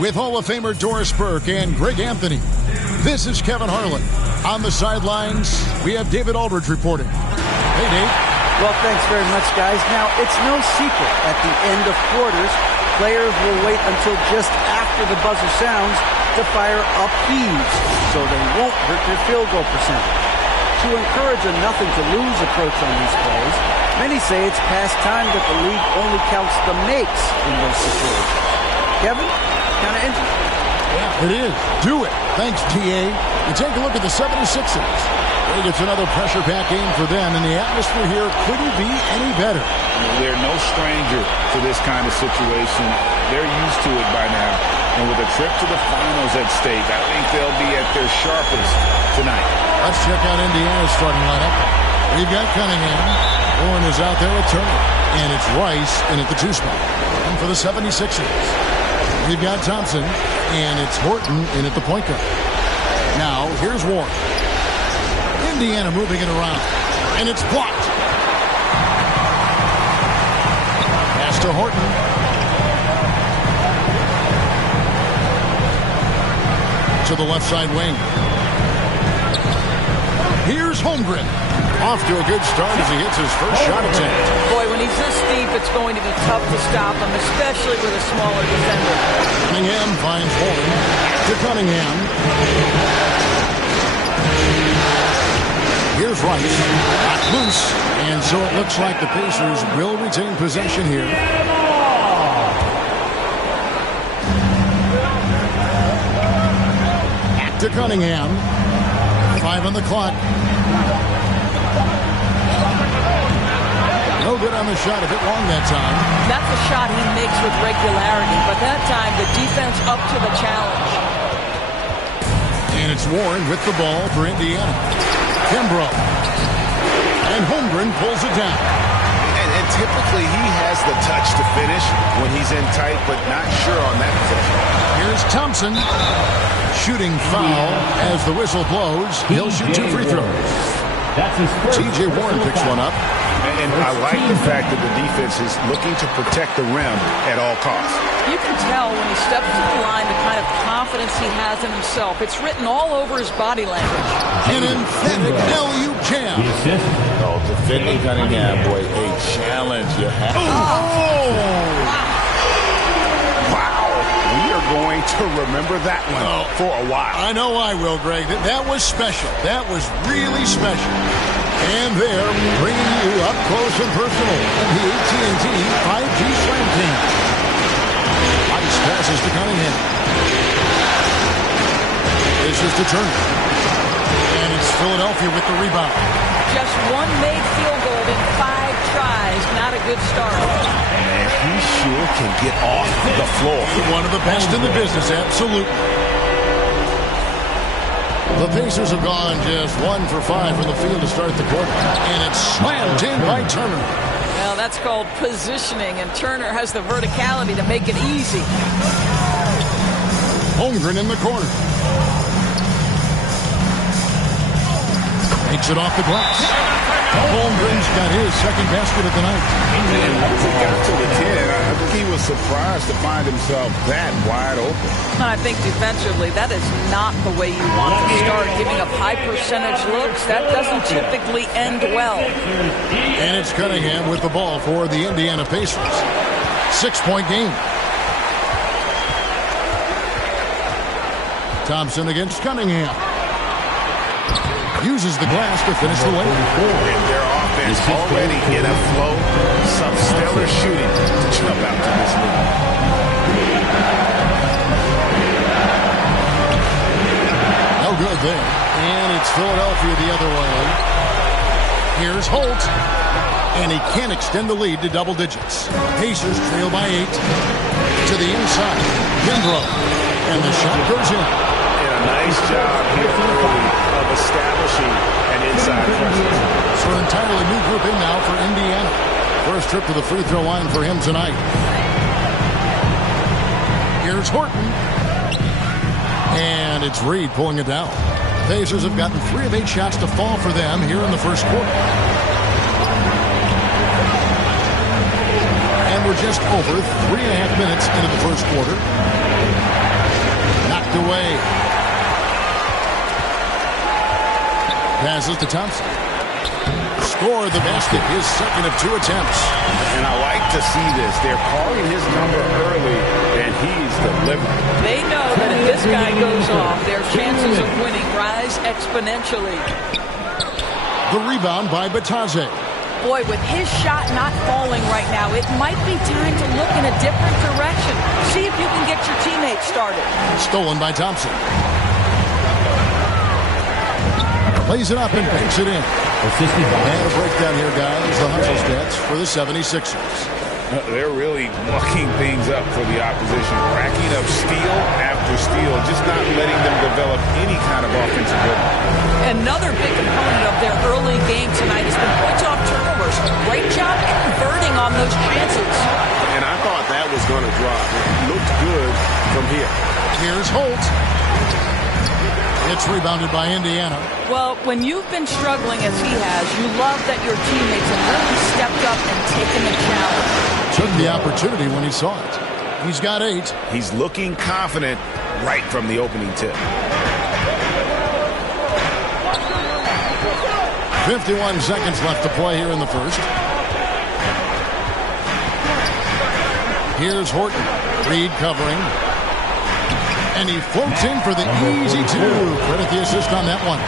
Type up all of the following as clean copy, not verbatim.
with Hall of Famer Doris Burke and Greg Anthony. This is Kevin Harlan. On the sidelines, we have David Aldridge reporting. Hey, Dave. Well, thanks very much, guys. Now, it's no secret at the end of quarters, players will wait until just after the buzzer sounds to fire up heaves, so they won't hurt their field goal percentage. To encourage a nothing-to-lose approach on these plays, many say it's past time that the league only counts the makes in those situations. Kevin, kind of interesting. Yeah, it is. Do it. Thanks, TA. You take a look at the 76ers. I think it's another pressure-packed game for them, and the atmosphere here couldn't be any better. They're no stranger to this kind of situation. They're used to it by now. And with a trip to the finals at stake, I think they'll be at their sharpest tonight. Let's check out Indiana's starting lineup. We've got Cunningham. Warren is out there with Turner. And it's Rice in at the 2 spot. And for the 76ers, we've got Thompson. And it's Horton in at the point guard. Now, here's Warren. Indiana moving it around. And it's blocked. Pass to Horton. To the left side wing. Here's Holmgren. Off to a good start as he hits his first shot attempt. Boy, when he's this deep, it's going to be tough to stop him, especially with a smaller defender. Cunningham finds Horton. To Cunningham. Here's Rice. Not loose. And so it looks like the Pacers will retain possession here. To Cunningham. 5 on the clock. No good on the shot, a bit long that time. That's a shot he makes with regularity, but that time the defense up to the challenge. And it's Warren with the ball for Indiana. Kimbrough. And Holmgren pulls it down. And typically he has the touch to finish when he's in tight, but not sure on that possession. Here's Thompson. Shooting foul as the whistle blows. He'll shoot 2 free throws. T.J. Warren picks one up. And I like the fact that the defense is looking to protect the rim at all costs. You can tell when he steps to the line the kind of confidence he has in himself. It's written all over his body language. An emphatic LU jam. Oh, defending Cunningham, boy, a challenge you have. Wow. We are going to remember that one for a while. I know I will, Greg. That was special. That was really special. And they're bringing you up close and personal in the AT&T 5G Slam Team. Rice passes to Cunningham. This is to Turner. And it's Philadelphia with the rebound. Just one made field goal in 5 tries. Not a good start. And he sure can get off the floor. One of the best in the business, absolutely. The Pacers have gone just 1 for 5 from the field to start the quarter. And it's slammed in by Turner. Well, that's called positioning, and Turner has the verticality to make it easy. Holmgren in the corner. Takes it off the glass. Holmgren's got his second basket of the night. And once he got to the 10, I think he was surprised to find himself that wide open. I think defensively, that is not the way you want to start giving up high percentage looks. That doesn't typically end well. And it's Cunningham with the ball for the Indiana Pacers. 6-point game. Thompson against Cunningham. Uses the glass to finish the lane. And their offense already in a flow. Some stellar shooting to jump out to this league. No good there. And it's Philadelphia the other way. Here's Holt. And he can't extend the lead to double digits. Pacers trail by 8. To the inside. Kimbrough. And the shot goes in. And a nice job here early of establishing an inside presence. So an entirely new group in now for Indiana. First trip to the free throw line for him tonight. Here's Horton. And it's Reed pulling it down. Pacers have gotten 3 of 8 shots to fall for them here in the first quarter. And we're just over 3.5 minutes into the first quarter. knocked away. Passes to Thompson. Score the basket, his second of 2 attempts. And I like to see this. They're calling his number early, and he's delivering. They know that if this guy goes off, their chances of winning rise exponentially. The rebound by Bataze. Boy, with his shot not falling right now, it might be time to look in a different direction. See if you can get your teammates started. Stolen by Thompson. Plays it up and banks it in. And a breakdown here, guys. The hustle stats for the 76ers. They're really mucking things up for the opposition. Racking up steal after steal. Just not letting them develop any kind of offensive rhythm. Another big component of their early game tonight has been points off turnovers. Great job converting on those chances. And I thought that was going to drop. It looked good from here. Here's Holt. It's rebounded by Indiana. Well, when you've been struggling as he has, you love that your teammates have really stepped up and taken the challenge. Took the opportunity when he saw it. He's got 8. He's looking confident right from the opening tip. 51 seconds left to play here in the first. Here's Horton. Reed covering. And he floats in for the easy 2. Credit the assist on that one.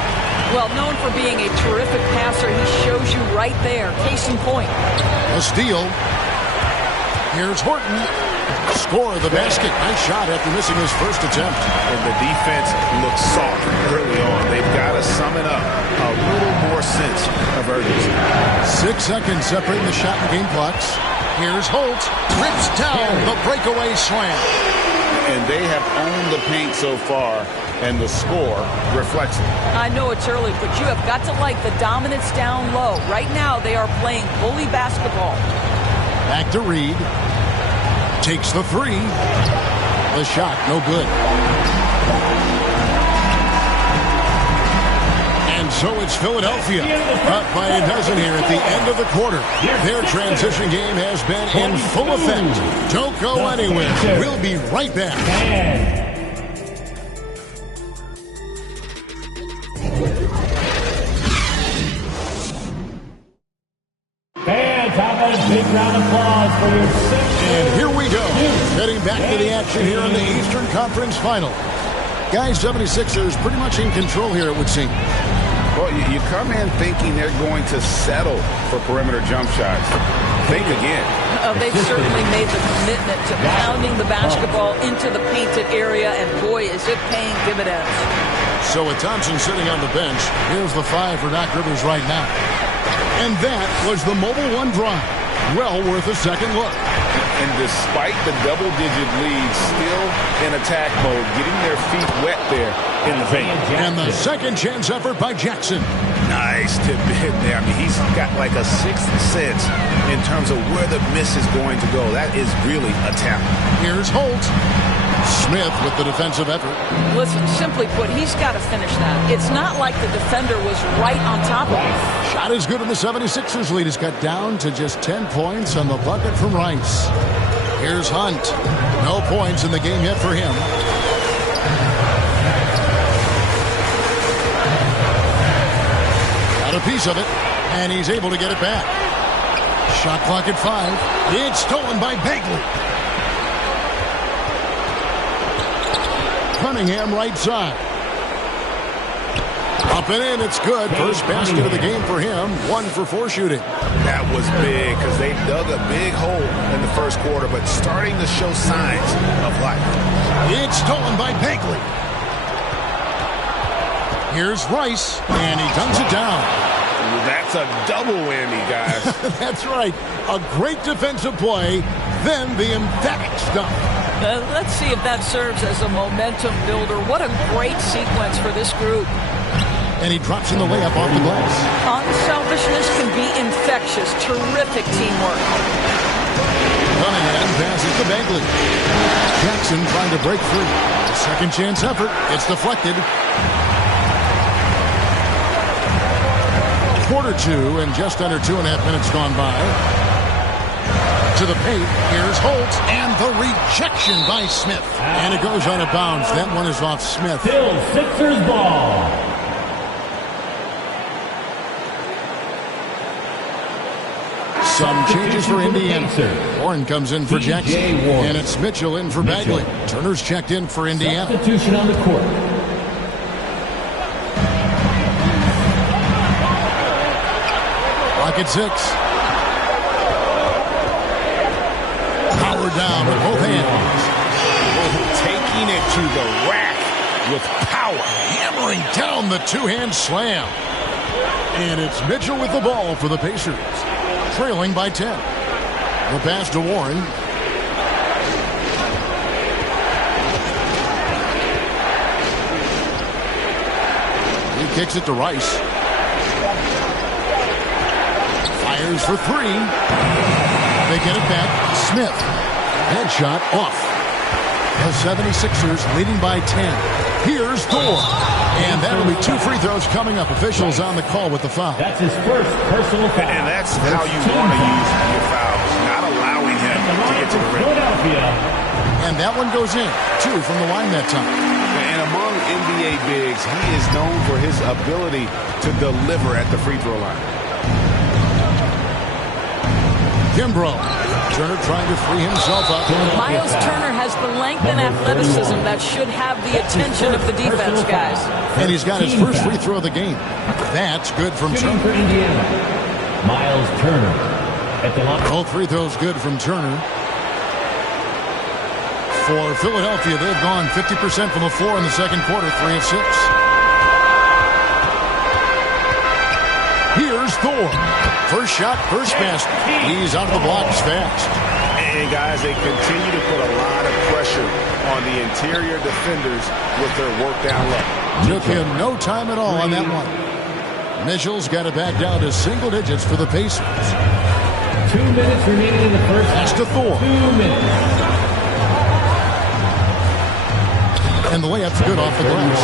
Well, known for being a terrific passer, he shows you right there. Case in point. A steal. Here's Horton. Score the basket. Nice shot after missing his first attempt. And the defense looks soft early on. They've got to summon up a little more sense of urgency. 6 seconds separating the shot and game clocks. Here's Holt. Rips down the breakaway slam. And they have owned the paint so far, and the score reflects it. I know it's early, but you have got to like the dominance down low. Right now, they are playing bully basketball. Back to Reed. Takes the 3. The shot, no good. And so it's Philadelphia up by a dozen here at the end of the quarter. Their transition game has been in full effect. Don't go anywhere. We'll be right back. Fans, how about a big round of applause for your Sixers? And here we go. Heading back to the action here in the Eastern Conference Final. Guys, 76ers pretty much in control here, it would seem. Well, you come in thinking they're going to settle for perimeter jump shots. Think again. They've certainly made the commitment to pounding the basketball into the painted area, and boy, is it paying dividends. So with Thompson sitting on the bench, here's the 5 for Doc Rivers right now. And that was the Mobile One drive. Well worth a second look. And despite the double-digit lead, still in attack mode, getting their feet wet there in the paint. And the second chance effort by Jackson. Nice tip in there. I mean, he's got like a sixth sense in terms of where the miss is going to go. That is really a talent. Here's Holt. Smith with the defensive effort. Listen, simply put, he's got to finish that. It's not like the defender was right on top of him. Shot is good, and the 76ers lead is cut down to just 10 points on the bucket from Rice. Here's Hunt. No points in the game yet for him. Got a piece of it, and he's able to get it back. Shot clock at 5. It's stolen by Bagley. Cunningham right side. Up and in, it's good. First basket of the game for him. 1 for 4 shooting. That was big because they dug a big hole in the first quarter, but starting to show signs of life. It's stolen by Bagley. Here's Rice, and he dunks it down. That's a double whammy, guys. That's right. A great defensive play, then the emphatic stuff. Let's see if that serves as a momentum builder. What a great sequence for this group. And he drops in the layup off the glass. Unselfishness can be infectious. Terrific teamwork. Cunningham passes to Bagley. Jackson trying to break free. Second chance effort. It's deflected. Quarter 2 and just under 2.5 minutes gone by. to the paint. Here's Holt, and the rejection by Smith. And it goes out of bounds. That one is off Smith. Still Sixers ball. Some changes for Indiana. Warren comes in for Jackson. And it's Mitchell in for Bagley. Turner's checked in for Indiana. Substitution on the court. Rocket 6. Power down with both hands. Taking it to the rack with power. Hammering down the two-hand slam. And it's Mitchell with the ball for the Pacers. Trailing by 10. The pass to Warren. He kicks it to Rice. Fires for three. They get it back. Smith. Headshot off. The 76ers leading by 10. Here's Thor. And that'll be 2 free throws coming up. Officials on the call with the foul. That's his first personal foul. And that's how you want to use your fouls. Not allowing him to get to the rim. And that one goes in. 2 from the line that time. And among NBA bigs, he is known for his ability to deliver at the free throw line. Kimbrough. Turner trying to free himself up. Miles Turner has the length and athleticism that should have the attention of the defense, guys. And he's got his first free throw of the game. That's good from Turner. For Indiana, Miles Turner at the line. All free throws good from Turner. For Philadelphia, they've gone 50% from the floor in the second quarter, 3 of 6. Here's Thor. First shot, first basket. He's out of the blocks fast. And guys, they continue to put a lot of pressure on the interior defenders with their work down low. Took him no time at all on that one. Mitchell's got it back down to single digits for the Pacers. 2 minutes remaining in the first. Pass to Thor. 2 minutes. And the layup's good off the glass.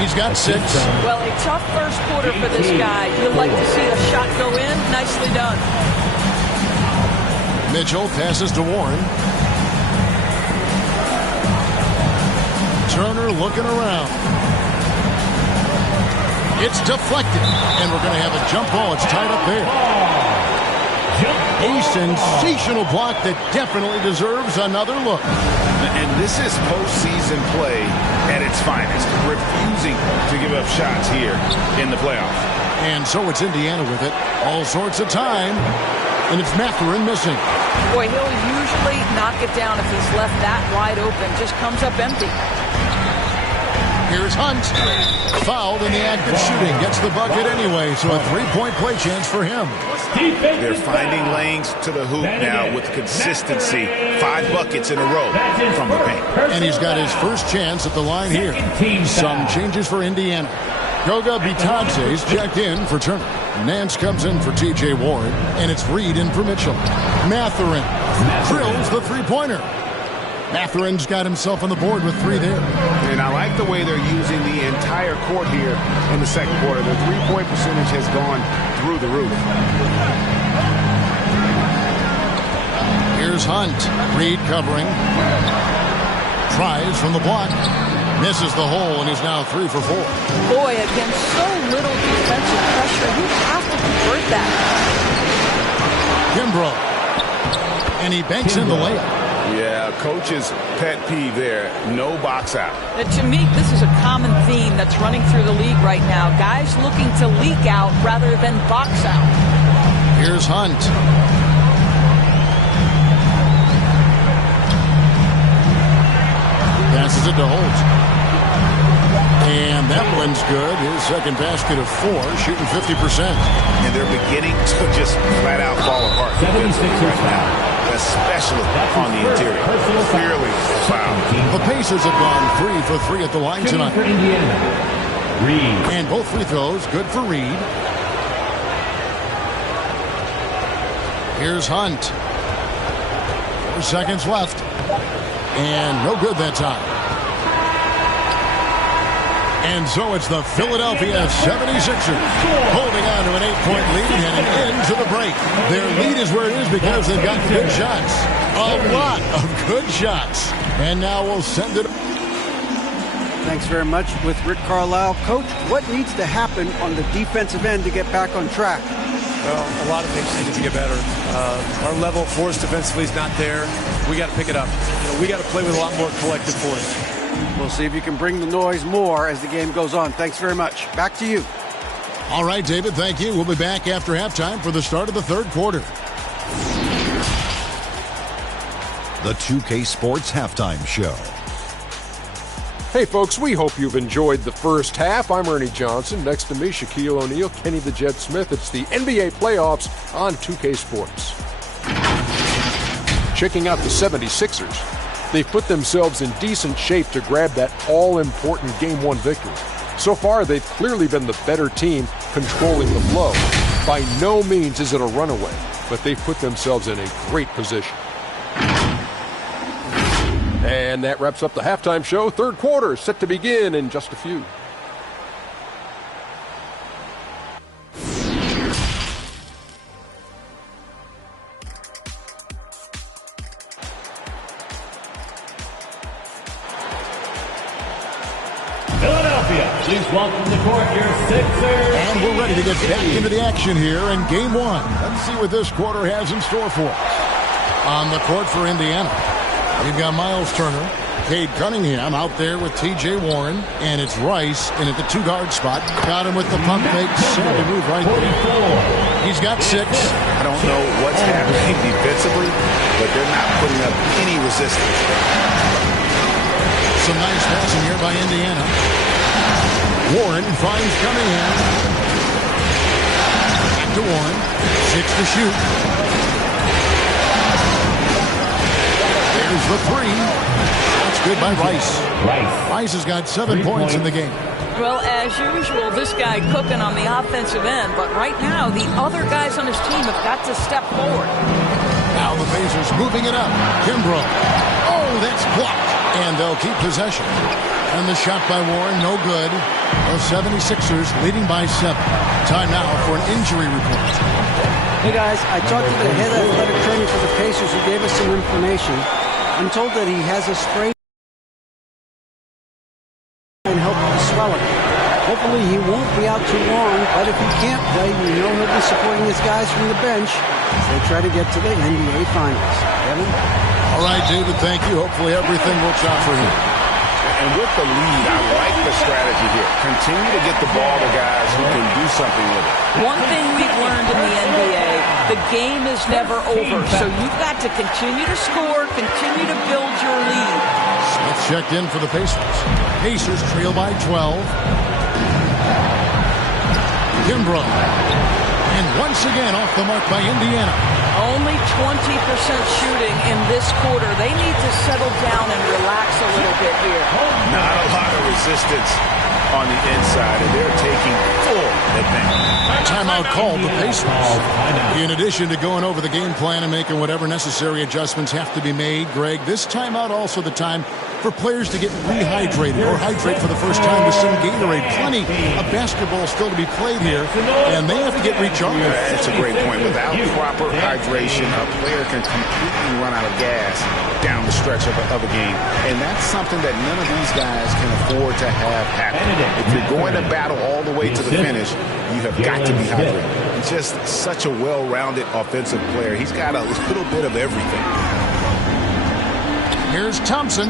He's got 6. Well, a tough first quarter for this guy. You'd like to see a shot go in. Nicely done. Mitchell passes to Warren. Turner looking around. It's deflected. And we're going to have a jump ball. It's tied up there. A sensational block that definitely deserves another look. And this is postseason play at its finest, refusing to give up shots here in the playoffs. And so it's Indiana with it. All sorts of time. And it's Mathurin missing. Boy, he'll usually knock it down if he's left that wide open. Just comes up empty. Here's Hunt. Fouled in the act of shooting. Gets the bucket anyway, so a 3-point play chance for him. They're finding lanes to the hoop now with consistency. 5 buckets in a row from the paint. And he's got his first chance at the line here. Some changes for Indiana. Goga Bitadze's checked in for Turner. Nance comes in for T.J. Warren. And it's Reed in for Mitchell. Mathurin drills the three-pointer. Mathurin's got himself on the board with 3 there. And I like the way they're using the entire court here in the second quarter. The three-point percentage has gone through the roof. Here's Hunt. Reed covering. Tries from the block. Misses the hole and is now 3 for 4. Boy, against so little defensive pressure, you have to convert that. Kimbrough. And he banks in the layup. Yeah, coach's pet peeve there. No box out. To me, this is a common theme that's running through the league right now. Guys looking to leak out rather than box out. Here's Hunt. Passes it to Holt. And that one's good. His second basket of 4, shooting 50%. And they're beginning to just flat out fall apart. 76ers right now. Especially on the interior. Clearly foul. The Pacers have gone 3 for 3 at the line tonight. For Indiana, Reed. And both free throws good for Reed. Here's Hunt. 4 seconds left. And no good that time. And so it's the Philadelphia 76ers holding on to an 8-point lead heading into the break. Their lead is where it is because they've got good shots. A lot of good shots. And now we'll send it. Thanks very much with Rick Carlisle. Coach, what needs to happen on the defensive end to get back on track? Well, a lot of things need to get better. Our level of force defensively is not there. We got to pick it up. We got to play with a lot more collective force. We'll see if you can bring the noise more as the game goes on. Thanks very much. Back to you. All right, David, thank you. We'll be back after halftime for the start of the third quarter. The 2K Sports Halftime Show. Hey, folks, we hope you've enjoyed the first half. I'm Ernie Johnson. Next to me, Shaquille O'Neal, Kenny the Jet Smith. It's the NBA playoffs on 2K Sports. Checking out the 76ers. They've put themselves in decent shape to grab that all-important Game 1 victory. So far, they've clearly been the better team controlling the flow. By no means is it a runaway, but they've put themselves in a great position. And that wraps up the halftime show. Third quarter set to begin in just a few. Philadelphia, please welcome to court your Sixers. And we're ready to get back into the action here in Game 1. Let's see what this quarter has in store for us. On the court for Indiana, we've got Miles Turner, Cade Cunningham out there with T.J. Warren, and it's Rice in at the two-guard spot. Got him with the pump fake. Savvy move right there. He's got 6. I don't know what's happening defensively, but they're not putting up any resistance. Some nice passing here by Indiana. Warren finds Cunningham. Back to Warren. 6 to shoot. There's the 3. That's good by Rice. Rice has got 7 points in the game. Well, as usual, this guy cooking on the offensive end, but right now the other guys on his team have got to step forward. Now the Pacers moving it up. Kimbrough. Oh, that's blocked. And they'll keep possession. And the shot by Warren, no good. The 76ers leading by 7. Time now for an injury report. Hey, guys, I talked to the head athletic trainer for the Pacers who gave us some information. I'm told that he has a spray and help with the swelling. Hopefully he won't be out too long, but if he can't play, we know he'll be supporting his guys from the bench as they try to get to the NBA Finals. Kevin? All right, David, thank you. Hopefully everything works out for him. And with the lead, I like the strategy here. Continue to get the ball to guys who can do something with it. One thing we've learned in the NBA, the game is never over. So you've got to continue to score, continue to build your lead. Smith checked in for the Pacers. Pacers trail by 12. Kimbrough. And once again off the mark by Indiana. Only 20% shooting in this quarter. They need to settle down and relax a little bit here. Not a lot of resistance on the inside, and they're taking full advantage. Timeout called the Pacers. In addition to going over the game plan and making whatever necessary adjustments have to be made, Greg, this timeout also the time for players to get rehydrated or hydrate for the first time with some Gatorade. Plenty of basketball still to be played here, and they have to get recharged. That's a great point. Without proper hydration, a player can completely run out of gas down the stretch of a game. And that's something that none of these guys can afford to have happen. If you're going to battle all the way to the finish, you have got to be hydrated. He's just such a well-rounded offensive player. He's got a little bit of everything. Here's Thompson.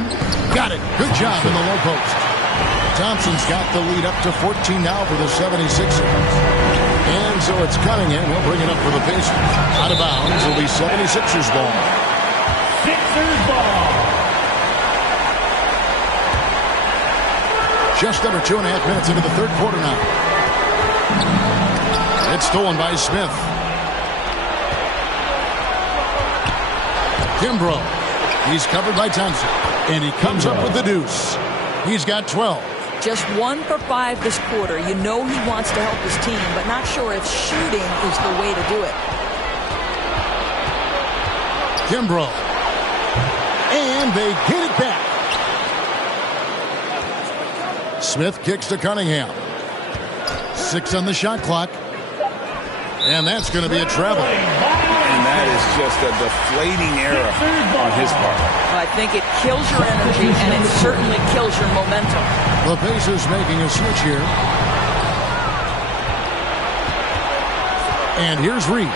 Got it. Good job in the low post. Thompson's got the lead up to 14 now for the 76ers. And so it's Cunningham. He'll bring it up for the Pacers. Out of bounds. It'll be 76ers ball. Sixers ball. Just under 2.5 minutes into the third quarter now. It's stolen by Smith. Kimbrough. He's covered by Thompson. And he comes up with the deuce. He's got 12. Just 1 for 5 this quarter. You know he wants to help his team, but not sure if shooting is the way to do it. Kimbrough. And they get it back. Smith kicks to Cunningham. 6 on the shot clock. And that's going to be a travel. And that is just a deflating error on his part. I think it kills your energy, and it certainly kills your momentum. The Pacers making a switch here. And here's Reed.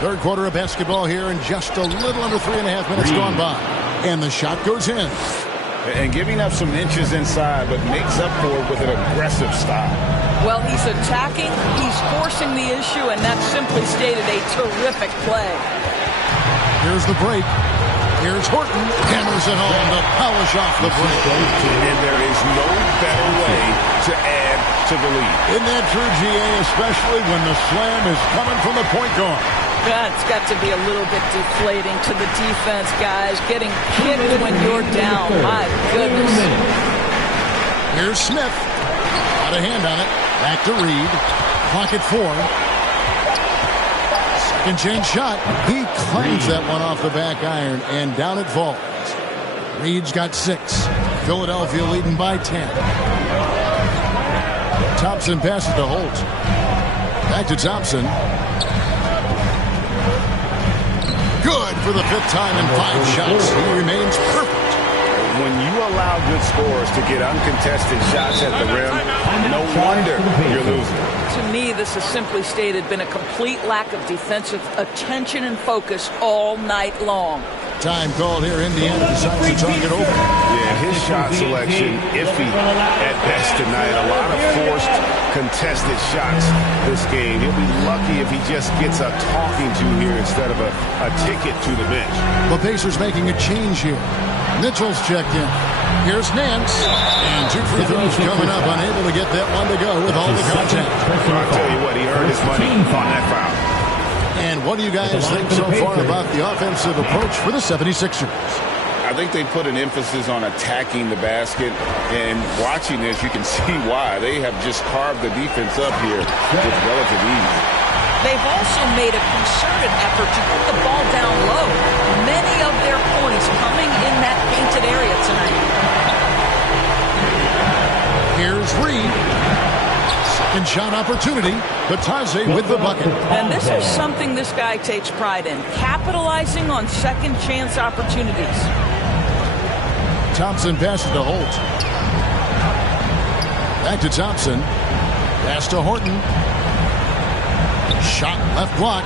Third quarter of basketball here, and just a little under 3.5 minutes gone by. And the shot goes in. And giving up some inches inside, but makes up for it with an aggressive style. Well, he's attacking, he's forcing the issue, and that's simply stated a terrific play. Here's the break. Here's Horton. Hammers it home to polish off the break. And there is no better way to add to the lead. Isn't that true, GA, especially when the slam is coming from the point guard? That's got to be a little bit deflating to the defense, guys. Getting kicked when you're down. My goodness. Here's Smith. Got a hand on it. Back to Reed. Clock at 4. Second chance shot. He clangs that one off the back iron, and down it falls. Reed's got 6. Philadelphia leading by 10. Thompson passes to Holt. Back to Thompson. Good for the 5th time in 5 shots. He remains perfect. When you allow good scorers to get uncontested shots at the rim, no wonder you're losing. To me, this has simply stated been a complete lack of defensive attention and focus all night long. Time called here. Indiana decides to talk it over. Yeah, his shot selection iffy at best tonight. A lot of forced, contested shots this game. He'll be lucky if he just gets a talking to here instead of a ticket to the bench. The Pacers making a change here. Mitchell's checked in. Here's Nance. And 2 free throws coming up. Unable to get that one to go with all the contact. Well, I'll tell you what, he earned his money on that foul. And what do you guys think so far about the offensive approach for the 76ers? I think they put an emphasis on attacking the basket, and watching this, you can see why. They have just carved the defense up here with relative ease. They've also made a concerted effort to put the ball down low. Many of their points coming in that painted area tonight. Here's Reed. Second shot opportunity. Batase with the bucket. And this is something this guy takes pride in. Capitalizing on second chance opportunities. Thompson passes to Holt. Back to Thompson. Pass to Horton. Shot left block.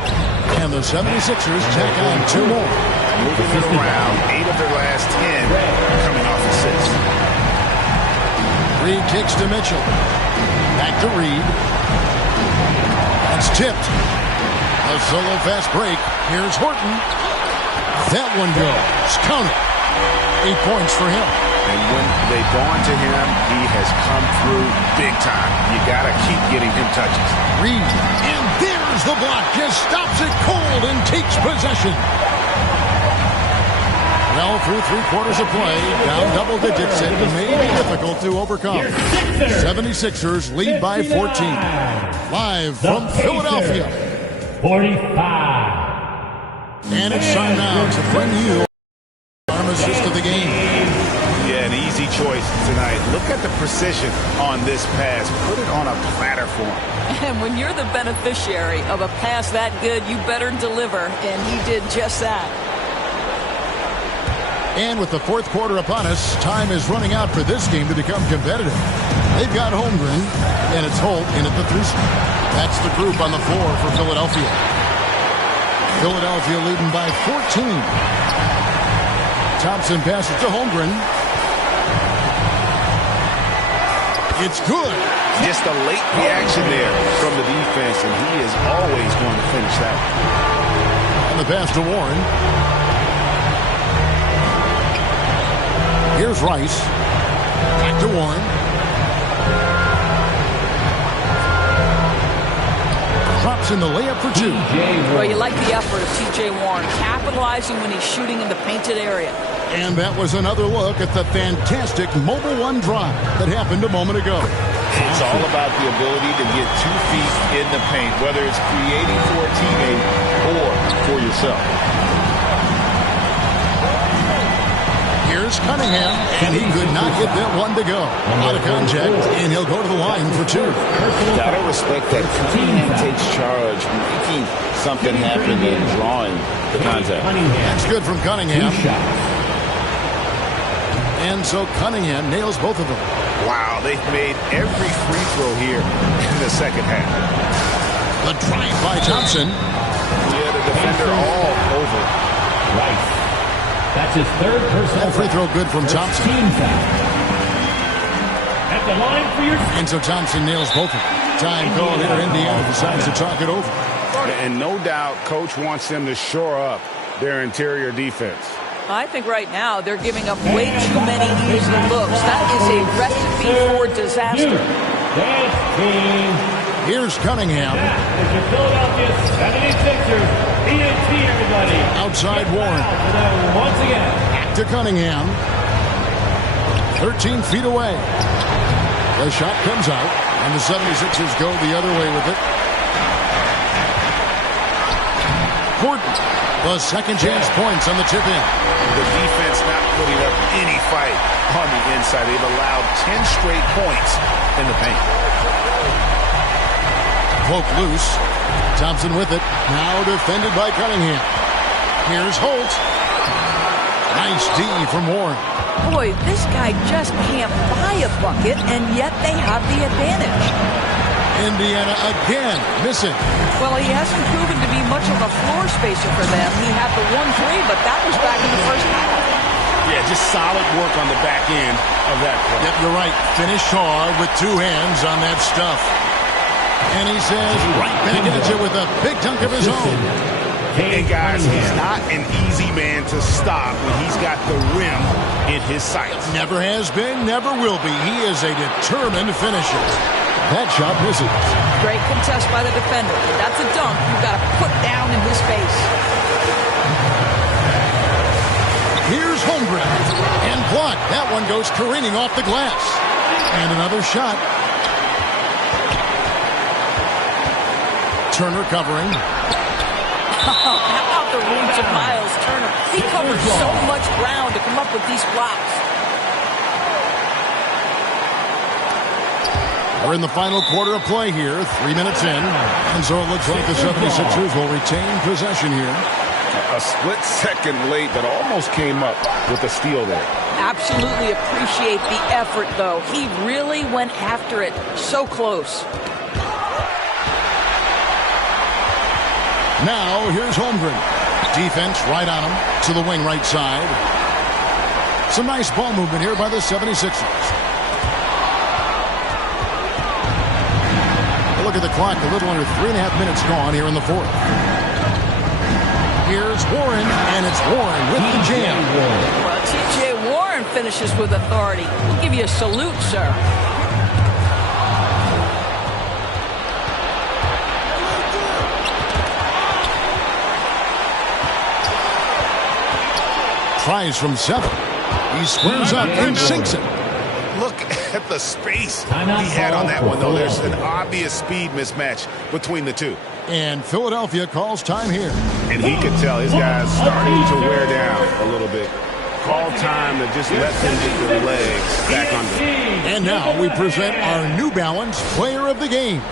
And the 76ers tack on 2 more. Moving it around. 8 of their last 10 coming off assists. Reed kicks to Mitchell. Back to Reed. That's tipped. A solo fast break. Here's Horton. That one goes. Count it. 8 points for him. And when they've gone to him, he has come through big time. You got to keep getting him touches. Reed. And there's the block. Just stops it cold and takes possession. Well, through 3 quarters of play, down double digits, it may be difficult to overcome. 76ers lead by 14. Live from Philadelphia. 45. And it's time now to bring you assist of the game. Yeah, an easy choice tonight. Look at the precision on this pass. Put it on a platter for him. And when you're the beneficiary of a pass that good, you better deliver, and he did just that. And with the 4th quarter upon us, time is running out for this game to become competitive. They've got Holmgren, and it's Holt in at the 3 spot. That's the group on the floor for Philadelphia. Philadelphia leading by 14. Thompson passes to Holmgren. It's good. Just a late reaction there from the defense, and he is always going to finish that one. And the pass to Warren. Here's Rice. Back to Warren. Drops in the layup for 2. Well, you like the effort of T.J. Warren, capitalizing when he's shooting in the painted area. And that was another look at the fantastic Mobile One drive that happened a moment ago. It's all about the ability to get 2 feet in the paint, whether it's creating for a teammate or for yourself. Here's Here's Cunningham, and he could not get that one to go. Out of contact, and he'll go to the line for two. Gotta respect that Cunningham takes charge, making something happen and drawing the contact. That's good from Cunningham. And so Cunningham nails both of them. Wow, they've made every free throw here in the second half. The drive by Thompson. Yeah, the defender all over. Rice. That's his third personal. That free throw good from Thompson. Team foul. At the line for your. And so Thompson nails both of them. Time called here. Indiana decides to talk it over. And no doubt, Coach wants them to shore up their interior defense. I think right now they're giving up way too many easy looks. That is a recipe for disaster. Here's Cunningham. It's your Philadelphia 76ers. ENT, everybody. Outside Warren. Once again. Back to Cunningham. 13 feet away. The shot comes out, and the 76ers go the other way with it. Gordon, the second chance points on the tip in. The defense not putting up any fight on the inside. They've allowed 10 straight points in the paint. Poke loose. Thompson with it. Now defended by Cunningham. Here's Holt. Nice D from Warren. Boy, this guy just can't buy a bucket, and yet they have the advantage. Indiana again missing. Well, he hasn't proven to be much of a floor spacer for them. He had the 1-3, but that was back in the first half. Yeah, just solid work on the back end of that play. Yep, you're right. Finish hard with two hands on that stuff. And he says right back at you with a big dunk of his own. And guys, he's not an easy man to stop when he's got the rim in his sights. Never has been, never will be. He is a determined finisher. That shot misses. Great contest by the defender. If that's a dunk you've got to put down in his face. Here's Holmgren. And blocked. That one goes careening off the glass. And another shot. Turner covering. How about the reach of Miles Turner? He covered so much ground to come up with these blocks. We're in the final quarter of play here, 3 minutes in. And so it looks like the 76ers will retain possession here. A split second late, but almost came up with a steal there. Absolutely appreciate the effort, though. He really went after it. So close. Now, here's Holmgren. Defense right on him to the wing right side. Some nice ball movement here by the 76ers. Look at the clock, a little under 3.5 minutes gone here in the fourth. Here's Warren, and it's Warren with the jam. Well, T.J. Warren finishes with authority. We'll give you a salute, sir. Tries from 7. He squares up and sinks it. Look at the space he had on that one, though. There's an obvious speed mismatch between the two. And Philadelphia calls time here. And he could tell his guys starting to wear down a little bit. Call time to just let them get their legs back under. And now we present our New Balance Player of the Game,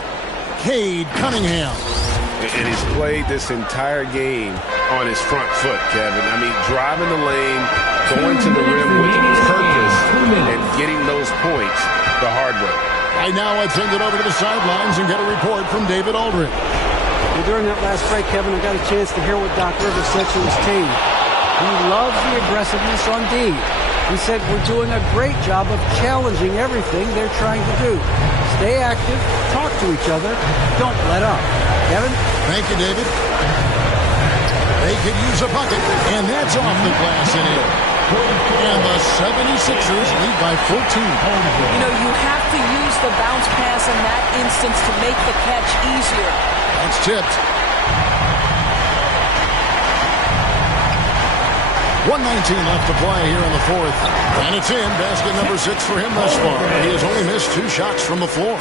Cade Cunningham. And he's played this entire game on his front foot, Kevin. I mean, driving the lane, going to the rim with purpose, and getting those points the hard way. Right now, let's send it over to the sidelines and get a report from David Aldridge. Well, during that last break, Kevin, I got a chance to hear what Doc Rivers said to his team. He loves the aggressiveness on D. He said we're doing a great job of challenging everything they're trying to do. Stay active, talk to each other, don't let up. Kevin? Thank you, David. They could use a bucket, and that's off the glass and in. And the 76ers lead by 14. You know, you have to use the bounce pass in that instance to make the catch easier. That's tipped. 1:19 left to play here in the fourth. And it's in. Basket number 6 for him thus far. He has only missed 2 shots from the floor.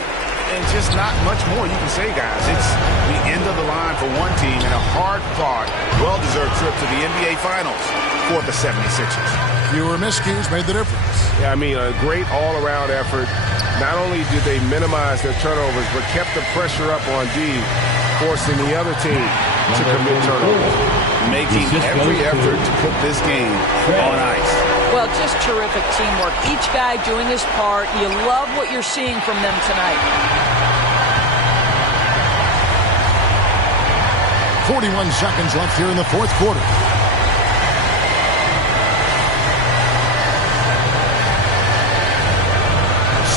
And just not much more you can say, guys. It's the end of the line for one team and a hard-fought, well-deserved trip to the NBA Finals for the 76ers. Fewer miscues made the difference. Yeah, I mean, a great all-around effort. Not only did they minimize their turnovers, but kept the pressure up on D, forcing the other team to commit turnovers. Making every effort to put this game on ice. Well, just terrific teamwork. Each guy doing his part. You love what you're seeing from them tonight. 41 seconds left here in the fourth quarter.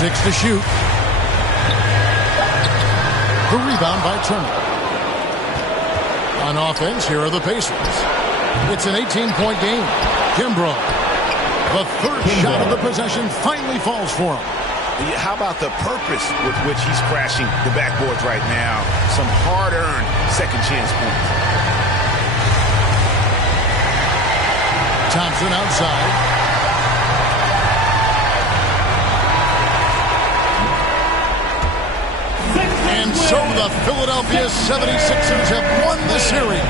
Six to shoot. The rebound by Turner. On offense, here are the Pacers. It's an 18-point game. Kimbrough. The third shot of the possession finally falls for him. How about the purpose with which he's crashing the backboards right now? Some hard-earned second chance points. Thompson outside. And so the Philadelphia 76ers have won the series.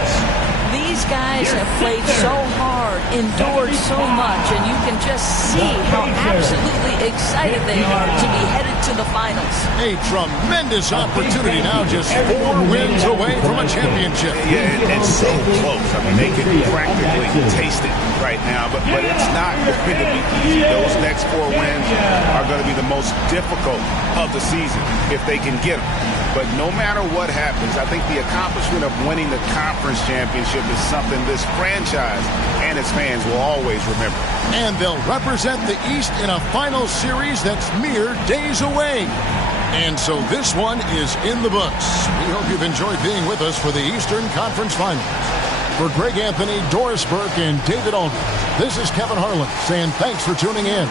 These guys have played so hard, endured so much, and you can just see how absolutely excited they are to be headed to the finals. A tremendous opportunity now, just 4 wins away from a championship. Yeah, it's so close. I mean, they can practically taste it right now, but it's not going to be easy. Those next 4 wins are going to be the most difficult of the season if they can get them. But no matter what happens, I think the accomplishment of winning the conference championship is something this franchise and its fans will always remember. And they'll represent the East in a final series that's mere days away. And so this one is in the books. We hope you've enjoyed being with us for the Eastern Conference Finals. For Greg Anthony, Doris Burke, and David Aldridge, this is Kevin Harlan saying thanks for tuning in.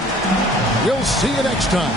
We'll see you next time.